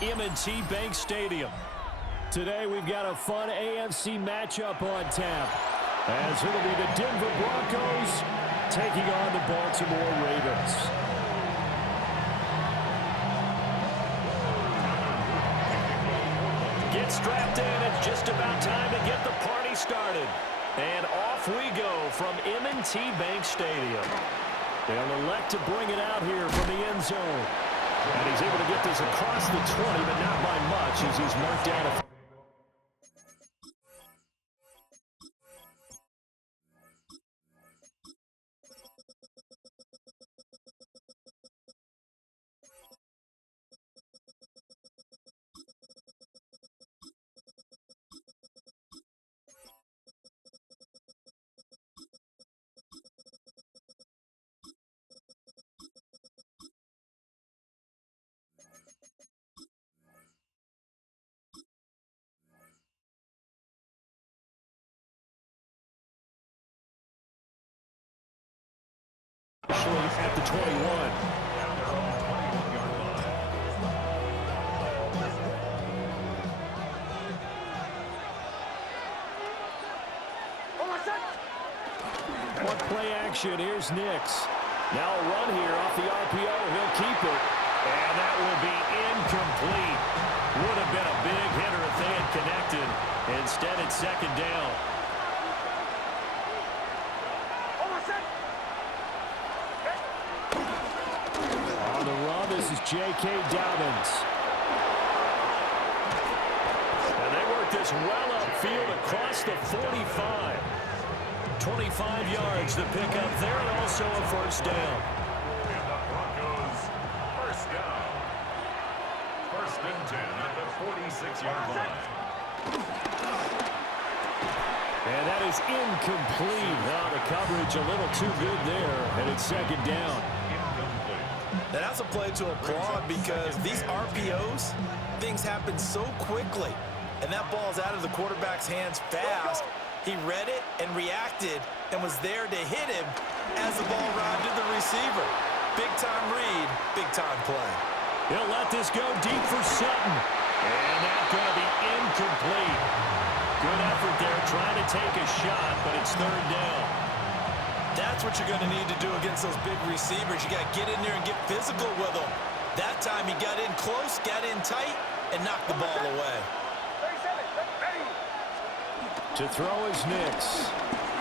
M&T Bank Stadium. Today we've got a fun AFC matchup on tap, as it'll be the Denver Broncos taking on the Baltimore Ravens. Get strapped in. It's just about time to get the party started. And off we go from M&T Bank Stadium. They'll elect to bring it out here from the end zone. And he's able to get this across the 20, but not by much as he's marked down a... at the 21. One play action. Here's Nix. Now a run here off the RPO. He'll keep it. And that will be incomplete. Would have been a big hitter if they had connected. Instead, it's second down. On the run, this is J.K. Dobbins. And they work this well upfield across the 45. 25 yards to pick up there, and also a first down. And the Broncos, first down. First and 10 at the 46-yard line. And that is incomplete. Now the coverage a little too good there, and it's second down. And that's a play to applaud because these RPOs, things happen so quickly. And that ball's out of the quarterback's hands fast. He read it and reacted and was there to hit him as the ball arrived at the receiver. Big-time read, big-time play. He'll let this go deep for Sutton. And that's going to be incomplete. Good effort there trying to take a shot, but it's third down. That's what you're going to need to do against those big receivers. You got to get in there and get physical with them. That time he got in close, got in tight, and knocked the ball away. To throw is Nix.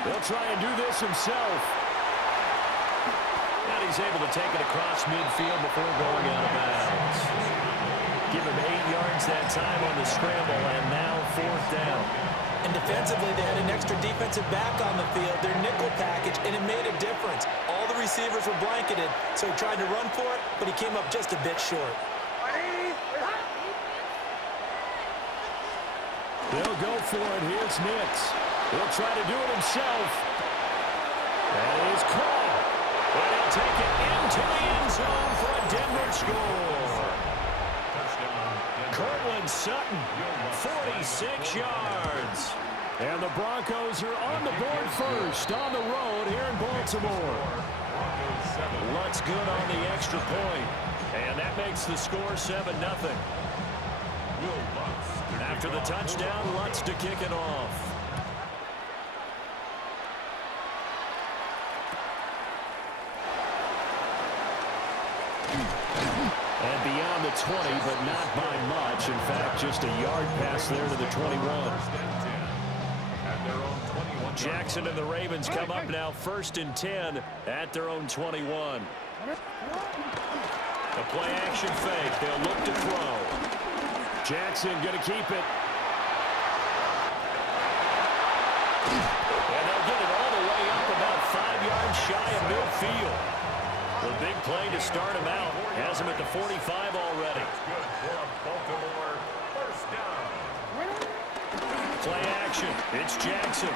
He'll try and do this himself. And he's able to take it across midfield before going out of bounds. Give him 8 yards that time on the scramble, and now fourth down. And defensively, they had an extra defensive back on the field, their nickel package, and it made a difference. All the receivers were blanketed, so he tried to run for it, but he came up just a bit short. They'll go for it. Here's Nix. He'll try to do it himself. That is caught. And he'll take it into the end zone for a Denver score. Cortland Sutton, 46 yards. And the Broncos are on the board first on the road here in Baltimore. Lutz good on the extra point. And that makes the score 7-0. After the touchdown, Lutz to kick it off. And beyond the 20, but not by much. In fact, just a yard pass there to the 21. Jackson and the Ravens come up now first and 10 at their own 21. The play action fake. They'll look to throw. Jackson going to keep it. And they'll get it all the way up about 5 yards shy of midfield. The big play to start him out. Has him at the 45 already. Play action. It's Jackson.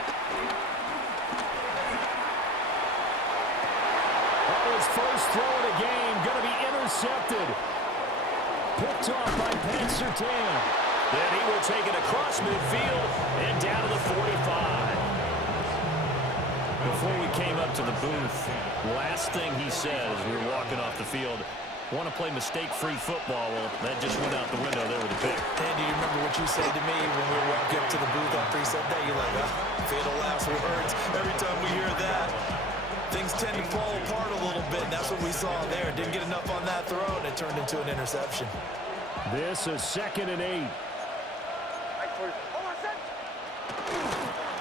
That was first throw of the game. Going to be intercepted. Picked off by Pat Surtain. Then he will take it across midfield and down to the 45. Before we came up to the booth, last thing he said as we were walking off the field, want to play mistake-free football. Well, that just went out the window there you say to me when we were walking up to the booth after he said that? You're like, oh, fatal last words. Every time we hear that, things tend to fall apart a little bit, and that's what we saw there. Didn't get enough on that throw, and it turned into an interception. This is 2nd and 8.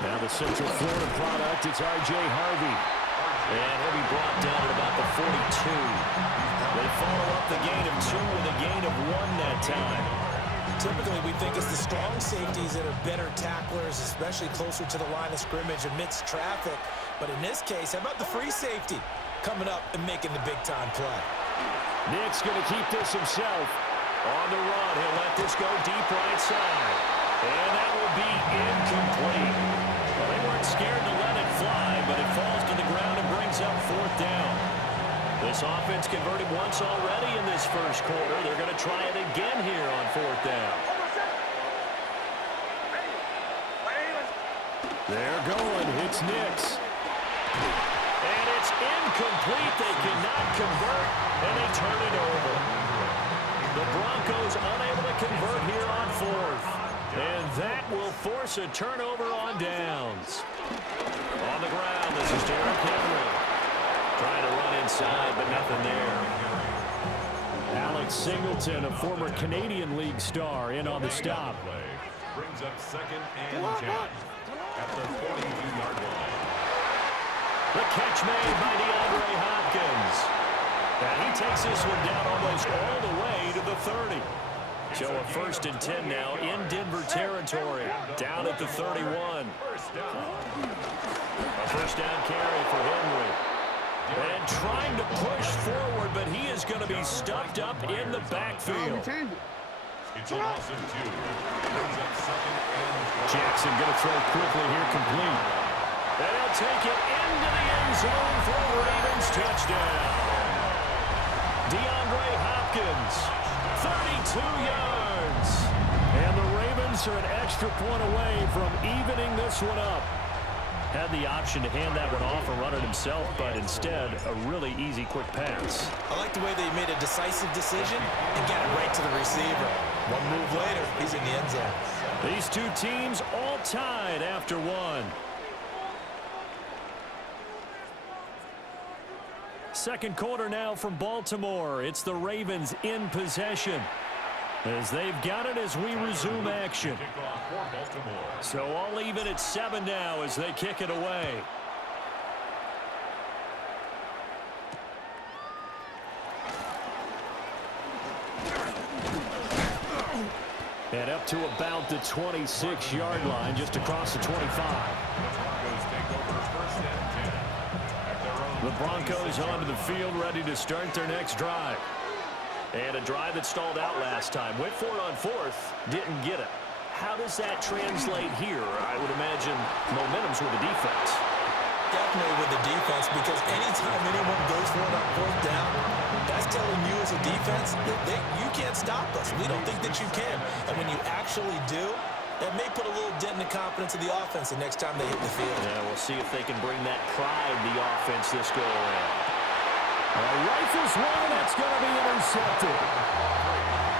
Now the Central Florida product, it's R.J. Harvey. And he'll be brought down at about the 42. They follow up the gain of 2 with a gain of 1 that time. Typically, we think it's the strong safeties that are better tacklers, especially closer to the line of scrimmage amidst traffic. But in this case, how about the free safety coming up and making the big-time play? Nick's going to keep this himself. On the run, he'll let this go deep right side. And that will be incomplete. Well, they weren't scared to let it fly, but it falls to the ground and brings up 4th down. This offense converted once already in this first quarter. They're going to try it again here on 4th down. They're going. It's Nix. And it's incomplete. They cannot convert, and they turn it over. The Broncos unable to convert here on 4th. And that will force a turnover on downs. On the ground, this is Derrick Henry. Trying to run inside, but nothing there. Alex Singleton, a former Canadian League star, in on the stop. Brings up 2nd and 10 at the 42-yard line. The catch made by DeAndre Hopkins. And he takes this one down almost all the way to the 30. So a 1st and 10 now in Denver territory. Down at the 31. A 1st down carry for Henry. And trying to push forward, but he is going to be stuffed up in the backfield. It's a loss of 2. Brings up 2nd and 12. Jackson going to throw quickly here, complete. And he'll take it into the end zone for a Ravens touchdown. DeAndre Hopkins, 32 yards. And the Ravens are an extra point away from evening this one up. Had the option to hand that one off and run it himself, but instead, a really easy, quick pass. I like the way they made a decisive decision and got it right to the receiver. One move later, he's in the end zone. These two teams all tied after one. Second quarter now from Baltimore. It's the Ravens in possession, as they've got it as we resume action. So all even at 7 now as they kick it away. And up to about the 26-yard line, just across the 25. The Broncos onto the field, ready to start their next drive. And a drive that stalled out last time. Went for it on 4th, didn't get it. How does that translate here? I would imagine momentum's with the defense. Definitely with the defense, because anytime anyone goes for it on 4th down, that's telling you as a defense that you can't stop us. We don't think that you can. And when you actually do, that may put a little dent in the confidence of the offense the next time they hit the field. Yeah, we'll see if they can bring that pride to the offense this go around. Rifles one, that's going to be intercepted.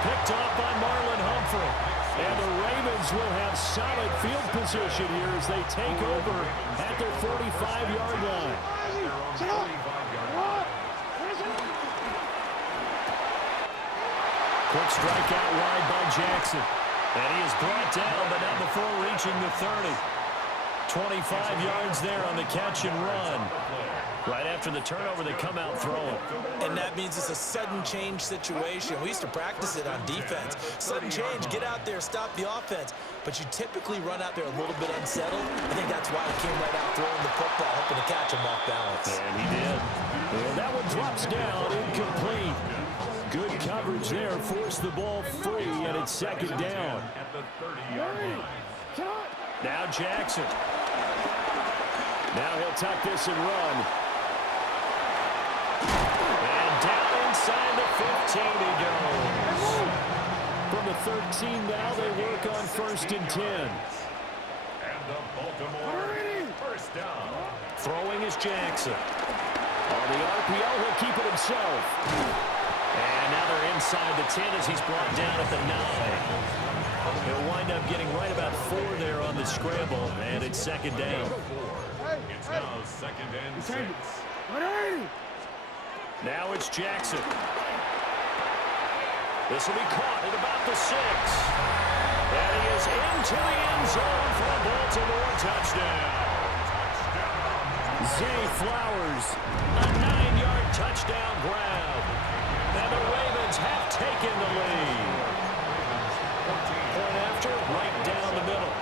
Picked off by Marlon Humphrey. And the Ravens will have solid field position here as they take over at their 45-yard line. Quick strike out wide by Jackson. And he is brought down, but not before reaching the 30. 25 yards there on the catch and run. Right after the turnover, they come out throwing. And that means it's a sudden change situation. We used to practice it on defense. Sudden change, get out there, stop the offense. But you typically run out there a little bit unsettled. I think that's why he came right out throwing the football, hoping to catch him off balance. And he did. And that one drops down, incomplete. Good coverage there, forced the ball free, and it's 2nd down. Now Jackson. Now he'll tuck this and run. And down inside the 15 he goes. From the 13 now, they work on 1st and 10. And the Baltimore 1st down. Throwing is Jackson. On the RPO, he'll keep it himself. And now they're inside the 10 as he's brought down at the 9. He'll wind up getting right about 4 there on the scramble, and it's second down. It's now second and 6. Now it's Jackson. This will be caught at about the 6. And he is into the end zone for a Baltimore touchdown. Zay Flowers, a 9-yard touchdown grab. And the Ravens have taken the lead. Point after, right down the middle.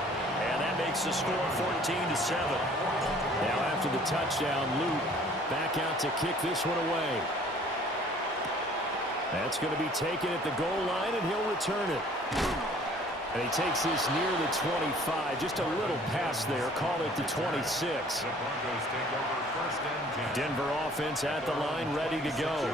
And that makes the score 14-7. Now after the touchdown, Luke back out to kick this one away. That's going to be taken at the goal line, and he'll return it. And he takes this near the 25. Just a little pass there. Call it the 26. Denver offense at the line, ready to go.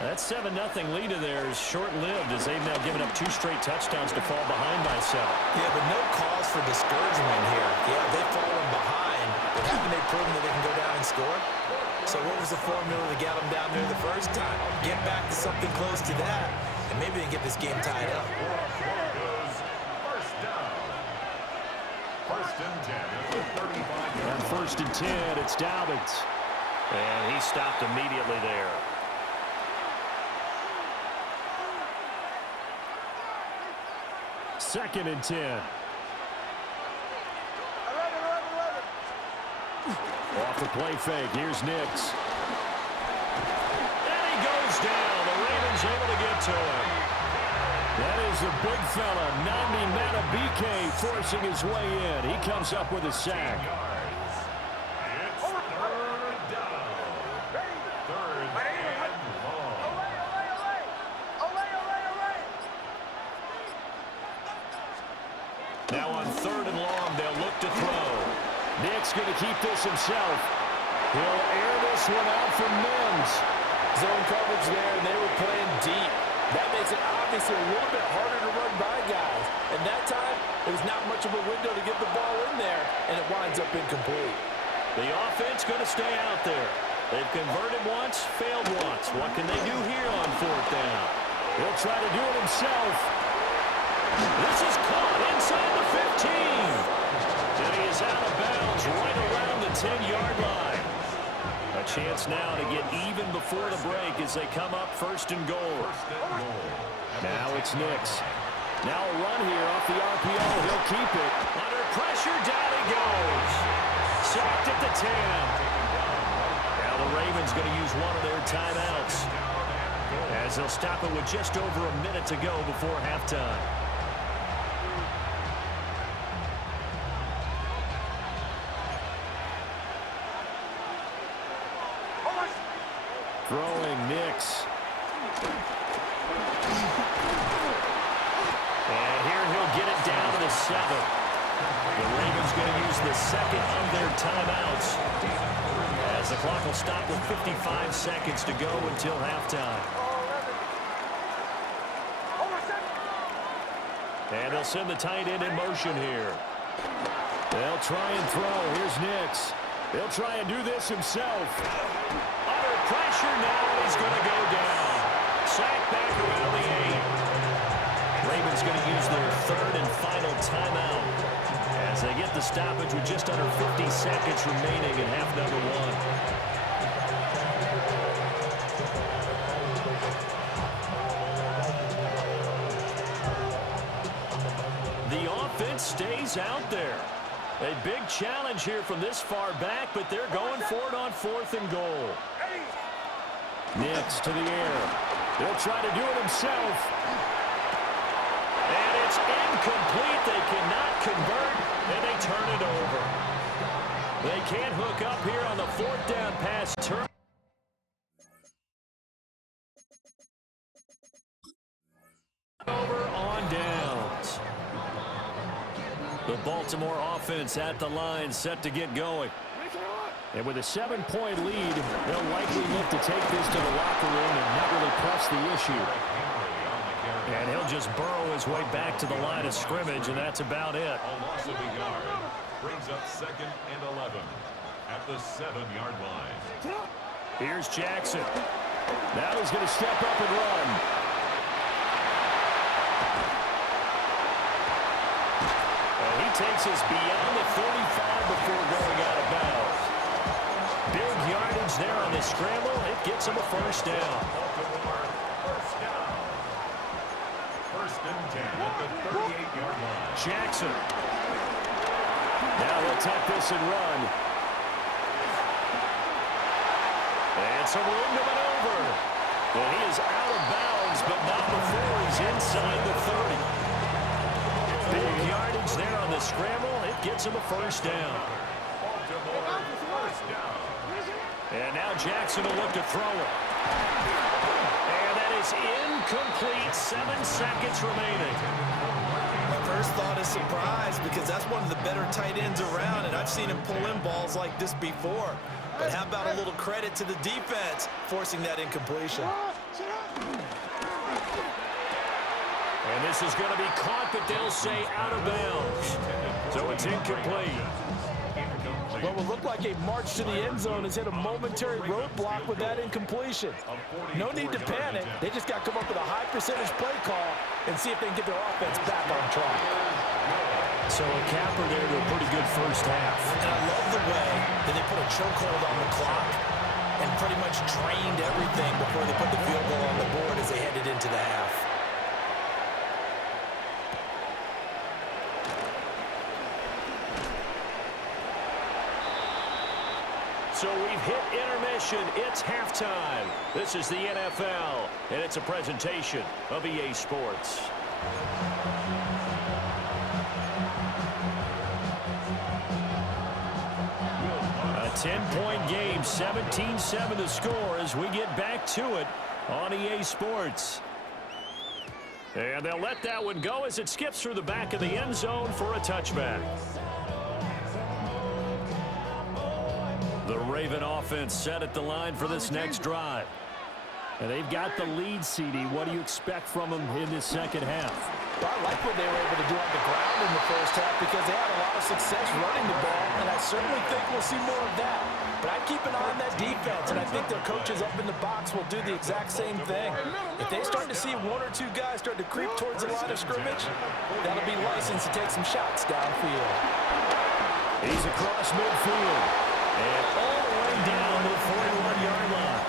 That 7-0 lead of theirs short-lived as they've now given up 2 straight touchdowns to fall behind by 7. Yeah, but no cause for discouragement here. Yeah, they've fallen behind, but haven't they proven that they can go down and score? So what was the formula to get them down there the first time? Get back to something close to that, and maybe they can get this game tied up. First down. First and 10 at the 35. On first and 10, it's Dobbins. And he stopped immediately there. Second and 10. Off the play fake. Here's Nix. And he goes down. The Ravens able to get to him. That is the big fella, Nandi Matabike, forcing his way in. He comes up with a sack. It's third down. Third and long. Now on third and long, they'll look to throw. Nick's going to keep this himself. He'll air this one out from Mims. Zone coverage there, and they were playing deep. That makes it obviously a little bit harder to run by guys. And that time, there's not much of a window to get the ball in there, and it winds up incomplete. The offense going to stay out there. They've converted once, failed once. What can they do here on fourth down? He'll try to do it himself. This is caught inside the 15. And he is out of bounds right around the 10-yard line. A chance now to get even before the break as they come up first and goal. Now it's Nix. Now a run here off the RPO. He'll keep it. Under pressure, down he goes. Sacked at the 10. Now the Ravens going to use one of their timeouts as they'll stop it with just over a minute to go before halftime. Throwing Nix. And here he'll get it down to the 7. The Ravens going to use the second of their timeouts as the clock will stop with 55 seconds to go until halftime. And they'll send the tight end in motion here. They'll try and throw. Here's Nix. They'll try and do this himself. Under pressure now, he's going to go down. Sacked back around the 8. Ravens going to use their third and final timeout as they get the stoppage with just under 50 seconds remaining in half number 1. The offense stays out there. A big challenge here from this far back, but they're going for it on fourth and goal. Nix to the air. He'll try to do it himself. And it's incomplete. They cannot convert, and they turn it over. They can't hook up here on the fourth down pass. Over on downs. The Baltimore offense at the line, set to get going. And with a 7-point lead, they'll likely look to take this to the locker room and not really press the issue. And he'll just burrow his way back to the line of scrimmage, and that's about it. A loss of a yard brings up second and 11 at the 7-yard line. Here's Jackson. Now he's going to step up and run. takes us beyond the 35 before going out of bounds. Big yardage there on the scramble. It gets him a first down. First and 10 at the 38-yard line. Jackson. Now he'll tuck this and run. And some room to maneuver. And he is out of bounds, but not before he's inside the 30. Big yardage there on the scramble. It gets him a first down. Baltimore, first down. And now Jackson will look to throw it. And that is incomplete. 7 seconds remaining. My first thought is surprise because that's one of the better tight ends around, and I've seen him pull in balls like this before. But how about a little credit to the defense forcing that incompletion? And this is going to be caught, but they'll say out of bounds. So it's incomplete. What will look like a march to the end zone has hit a momentary roadblock with that incompletion. No need to panic. They just got to come up with a high percentage play call and see if they can get their offense back on track. So a capper there to a pretty good first half. And I love the way that they put a chokehold on the clock and pretty much drained everything before they put the field goal on the board as they headed into the half. So we've hit intermission. It's halftime. This is the NFL, and it's a presentation of EA Sports. A 10-point game, 17-7 the score as we get back to it on EA Sports. And they'll let that one go as it skips through the back of the end zone for a touchback. The Raven offense set at the line for this next drive. And they've got the lead, CD. What do you expect from them in this second half? Well, I like what they were able to do on the ground in the first half because they had a lot of success running the ball, and I certainly think we'll see more of that. But I keep an eye on that defense, and I think their coaches up in the box will do the exact same thing. If they start to see one or two guys start to creep towards the line of scrimmage, that'll be licensed to take some shots downfield. He's across midfield. And all the way down to the 41-yard line.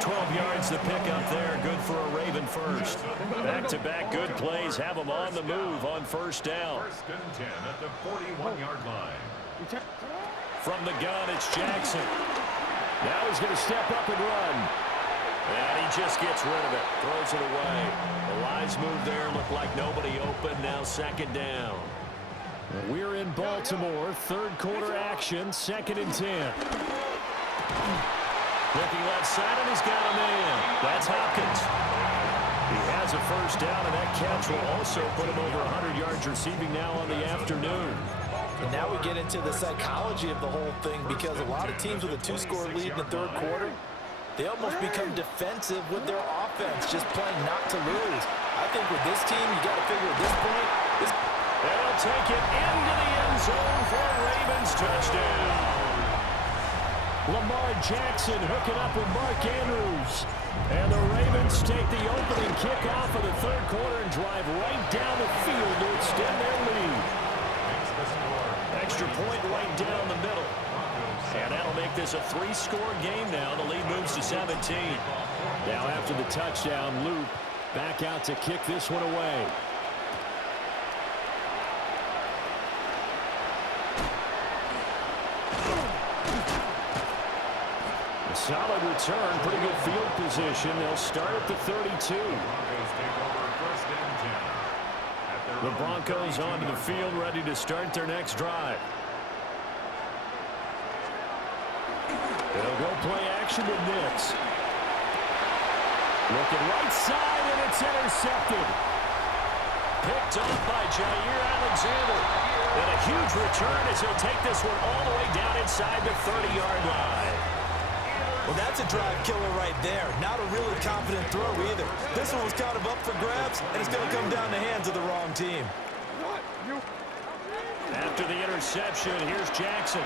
12 yards to pick up there. Good for a Raven first. Back-to-back good plays have them on the move on first down. First and 10 at the 41-yard line. From the gun, it's Jackson. Now he's going to step up and run. And he just gets rid of it. Throws it away. The Lions move there. Looked like nobody open. Now second down. We're in Baltimore. Third quarter action. 2nd and 10. Looking left side, and he's got a man. That's Hopkins. He has a first down, and that catch will also put him over 100 yards receiving now on the afternoon. And now we get into the psychology of the whole thing because a lot of teams with a 2-score lead in the third quarter, they almost become defensive with their offense, just playing not to lose. I think with this team, you got to figure at this point, they'll take it into the end zone for a Ravens touchdown. Lamar Jackson hooking up with Mark Andrews. And the Ravens take the opening kickoff of the third quarter and drive right down the field to extend their lead. Extra point right down the middle. And that'll make this a 3-score game now. The lead moves to 17. Now after the touchdown, Luke back out to kick this one away. Solid return, pretty good field position. They'll start at the 32. The Broncos onto the field, ready to start their next drive. They'll go play action with Nix. Looking right side, and it's intercepted. Picked off by Jair Alexander. And a huge return as he'll take this one all the way down inside the 30-yard line. Well, that's a drive killer right there. Not a really confident throw either. This one was kind of up for grabs, and it's going to come down the hands of the wrong team. After the interception, here's Jackson.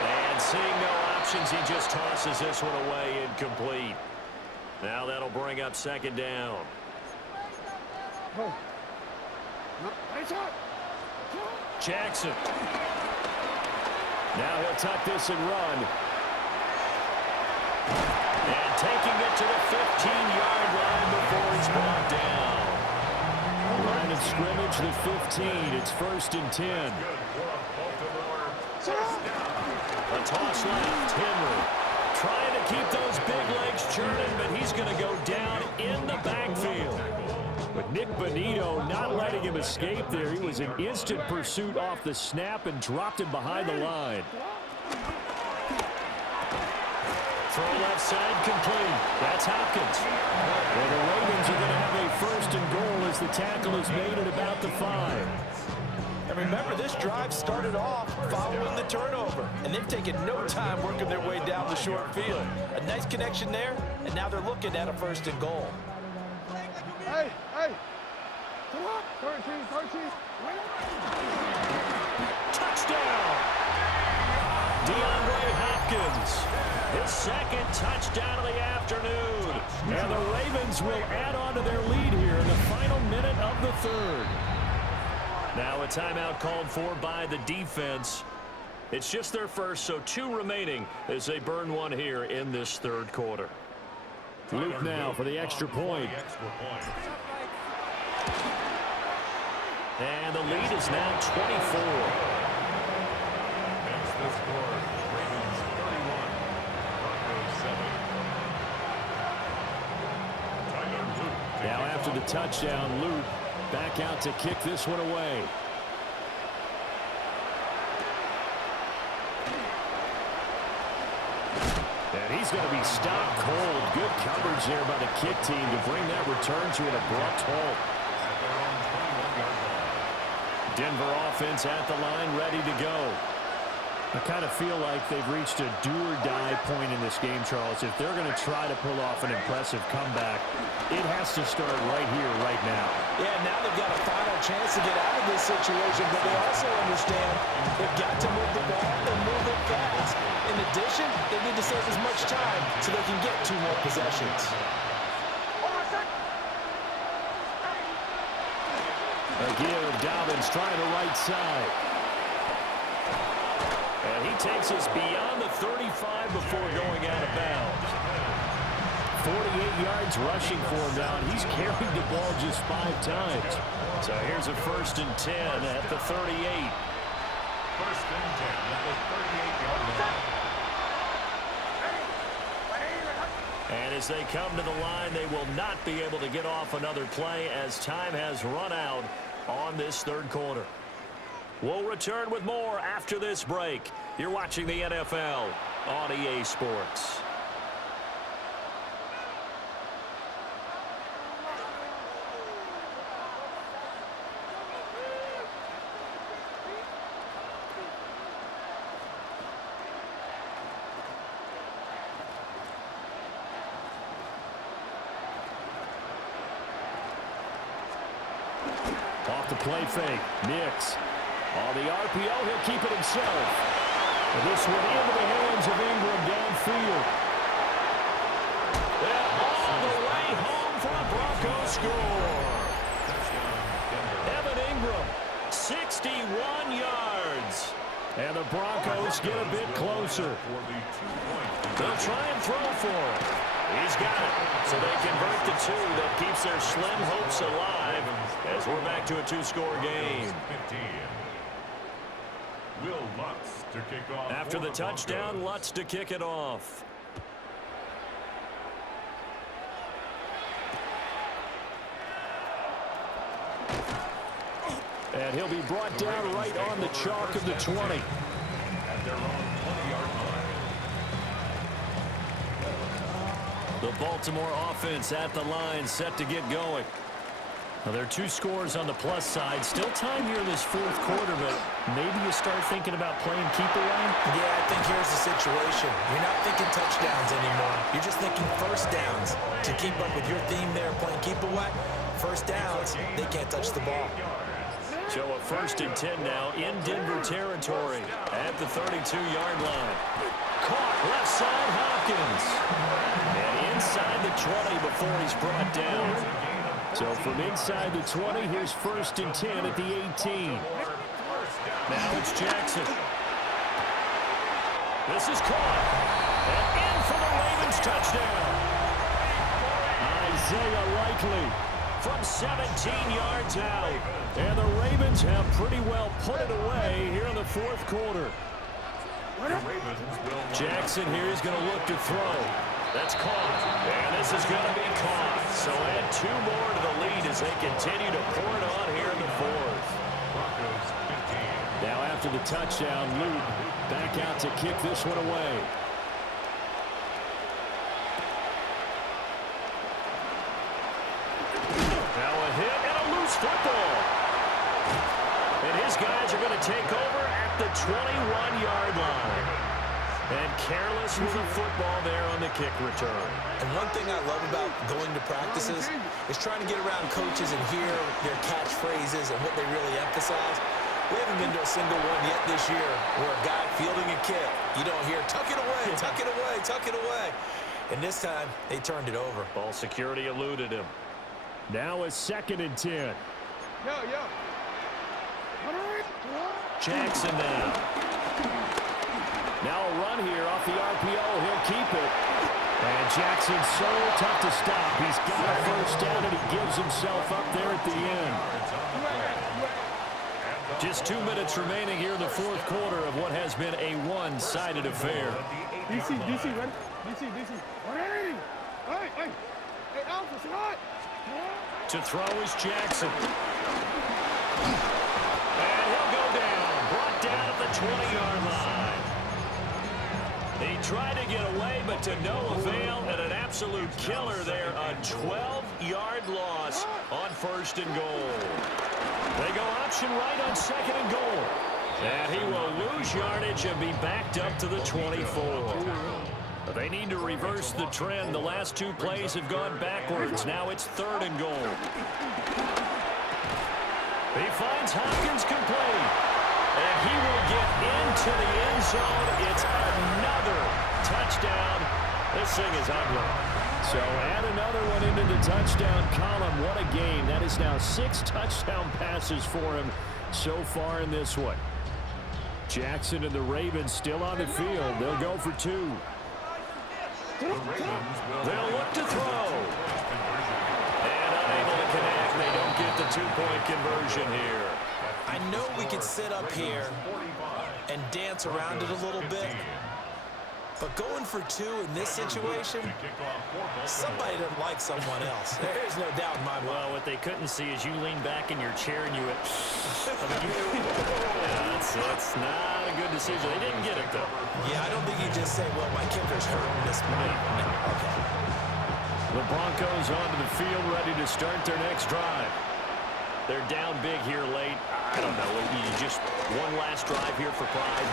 And seeing no options, he just tosses this one away incomplete. Now that'll bring up second down. Jackson. Now he'll tuck this and run. And taking it to the 15-yard line before he's brought down. Line of scrimmage, the 15. It's 1st and 10. A toss left. Henry trying to keep those big legs churning, but he's going to go down in the backfield. But Nick Bonito not letting him escape there. He was in instant pursuit off the snap and dropped him behind the line. Throw left side complete. That's Hopkins. And the Ravens are going to have a 1st and goal as the tackle is made at about the 5. And remember, this drive started off following the turnover, and they've taken no time working their way down the short field. A nice connection there, and now they're looking at a 1st and goal. Hey! Come on! 13! Touchdown! DeAndre Hopkins. His 2nd touchdown of the afternoon. And the Ravens will add on to their lead here in the final minute of the 3rd. Now a timeout called for by the defense. It's just their first, so 2 remaining as they burn one here in this 3rd quarter. Luke now for the extra point. And the lead is now 24. That's the score. Ravens 31, Broncos 7. Now after the touchdown, Luke back out to kick this one away. And he's going to be stopped cold. Good coverage there by the kick team to bring that return to an abrupt halt. Denver offense at the line, ready to go. I kind of feel like they've reached a do-or-die point in this game, Charles. If they're going to try to pull off an impressive comeback, it has to start right here, right now. Yeah, now they've got a final chance to get out of this situation, but they also understand they've got to move the ball and move it fast. In addition, they need to save as much time so they can get 2 more possessions. A give, Dobbins trying the right side. And he takes us beyond the 35 before going out of bounds. 48 yards rushing for him now, and he's carried the ball just 5 times. So here's a 1st and 10 at the 38. 1st and 10 at the 38-yard line. And as they come to the line, they will not be able to get off another play as time has run out on this 3rd quarter. We'll return with more after this break. You're watching the NFL on EA Sports. Off the play fake. Nix. On the RPO, he'll keep it himself. And this one into the hands of Ingram downfield. And all the way home for a Broncos score. Evan Ingram, 61 yards. And the Broncos get a bit closer. They'll try and throw for it. He's got it. So they convert the 2. That keeps their slim hopes alive as we're back to a 2-score game. Will Lutz to kick off. After the touchdown, Lutz to kick it off. And he'll be brought down right on the chalk of the 20. At their own 20-yard line. The Baltimore offense at the line, set to get going. Now, there are 2 scores on the plus side. Still time here in this 4th quarter, but maybe you start thinking about playing keep away? Yeah, I think here's the situation. You're not thinking touchdowns anymore. You're just thinking 1st downs. To keep up with your theme there, playing keep away, 1st downs, they can't touch the ball. So a 1st and 10 now in Denver territory at the 32-yard line. Caught left side, Hopkins. And inside the 20 before he's brought down. So from inside the 20, here's 1st and 10 at the 18. Now it's Jackson. This is caught. And in for the Ravens touchdown. Isaiah Likely from 17 yards out. And the Ravens have pretty well put it away here in the 4th quarter. Jackson here is going to look to throw. That's caught. And this is going to be caught. So add 2 more to the lead as they continue to pour it on here in the 4th. Now after the touchdown, Luke back out to kick this one away. Now a hit and a loose football. And his guys are going to take over at the 21-yard line. And careless with the football there on the kick return. And one thing I love about going to practices is trying to get around coaches and hear their catchphrases and what they really emphasize. We haven't been to a single one yet this year where a guy fielding a kick, you don't hear, tuck it away, tuck it away, tuck it away. And this time, they turned it over. Ball security eluded him. Now a 2nd and 10. Yo. Jackson now. Now a run here off the RPO. He'll keep it. And Jackson's so tough to stop. He's got a 1st down, and he gives himself up there at the end. Just 2 minutes remaining here in the 4th quarter of what has been a one-sided affair. DC, ready? DC. Hey, Alpha, it's hot. To throw is Jackson. And he'll go down. Brought down at the 20-yard line. He tried to get away, but to no avail, and an absolute killer there. A 12-yard loss on 1st and goal. They go option right on 2nd and goal. And he will lose yardage and be backed up to the 24. They need to reverse the trend. The last 2 plays have gone backwards. Now it's 3rd and goal. He finds Hopkins complete. And he will get into the end zone. It's another touchdown. This thing is ugly. So add another one into the touchdown column. What a game. That is now 6 touchdown passes for him so far in this one. Jackson and the Ravens still on the field. They'll go for 2. They'll look to throw. And unable to connect. They don't get the 2-point conversion here. I know we could sit up here and dance around it a little bit, but going for 2 in this situation, somebody doesn't like someone else. There's no doubt in my mind. Well, what they couldn't see is you lean back in your chair and you went, that's not a good decision. They didn't get it, though. Yeah, I don't think you just say, well, my kicker's hurting this morning. No. Okay. The Broncos onto the field, ready to start their next drive. They're down big here late. I don't know. You just one last drive here for pride.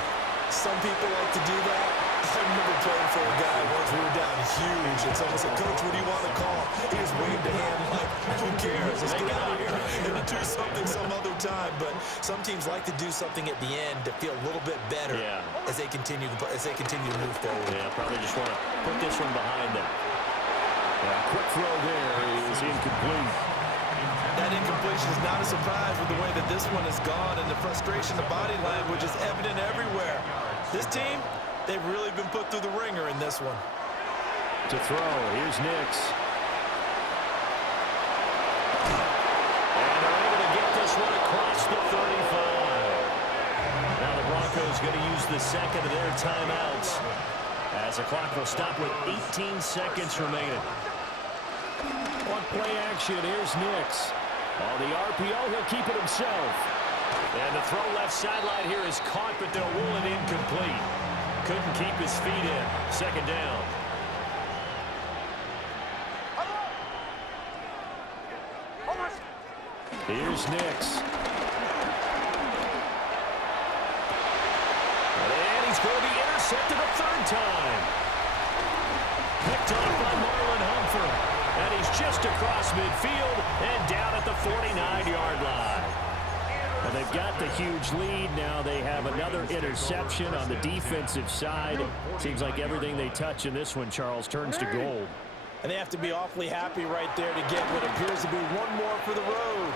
Some people like to do that. I remember playing for a guy once we were down huge, and someone said, Coach, what do you want to call? He just waved a hand like, who cares? Let's get out of here and do something some other time. But some teams like to do something at the end to feel a little bit better as they continue to move forward. Yeah, probably just want to put this one behind them. Quick throw there is incomplete. That incompletion is not a surprise with the way that this one has gone, and the frustration, the body language is evident everywhere. This team, they've really been put through the ringer in this one. To throw, here's Nix. And they're able to get this one across the 35. Now the Broncos going to use the 2nd of their timeouts as the clock will stop with 18 seconds remaining. On play action, here's Nix. On the RPO, he'll keep it himself. And the throw left sideline here is caught, but they'll rule it incomplete. Couldn't keep his feet in. 2nd down. Here's Nix. And he's going to be intercepted a 3rd time. Picked off by Marlon Humphrey. And he's just across midfield and down at the 49-yard line. And they've got the huge lead. Now they have another interception on the defensive side. Seems like everything they touch in this one, Charles, turns to gold. And they have to be awfully happy right there to get what appears to be one more for the road.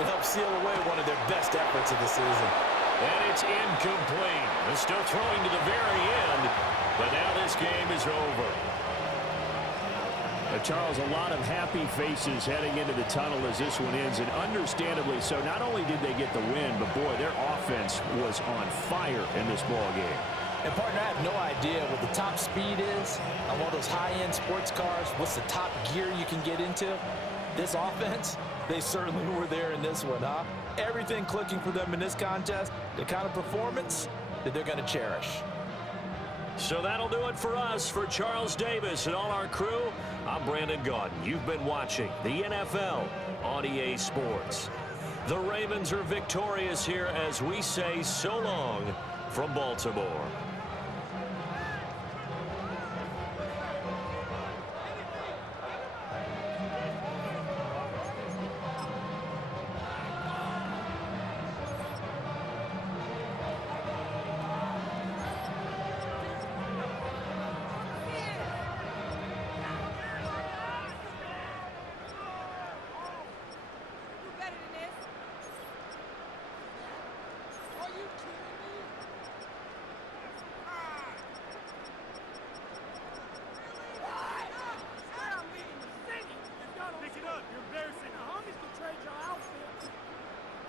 It helps seal away one of their best efforts of the season. And it's incomplete. They're still throwing to the very end, but now this game is over. Charles, a lot of happy faces heading into the tunnel as this one ends, and understandably so. Not only did they get the win, but boy, their offense was on fire in this ball game. And partner, I have no idea what the top speed is on one of those high-end sports cars. What's the top gear you can get into? This offense, they certainly were there in this one, huh? Everything clicking for them in this contest, the kind of performance that they're going to cherish. So that'll do it for us. For Charles Davis and all our crew, I'm Brandon Gaudin. You've been watching the NFL on EA Sports. The Ravens are victorious here as we say so long from Baltimore.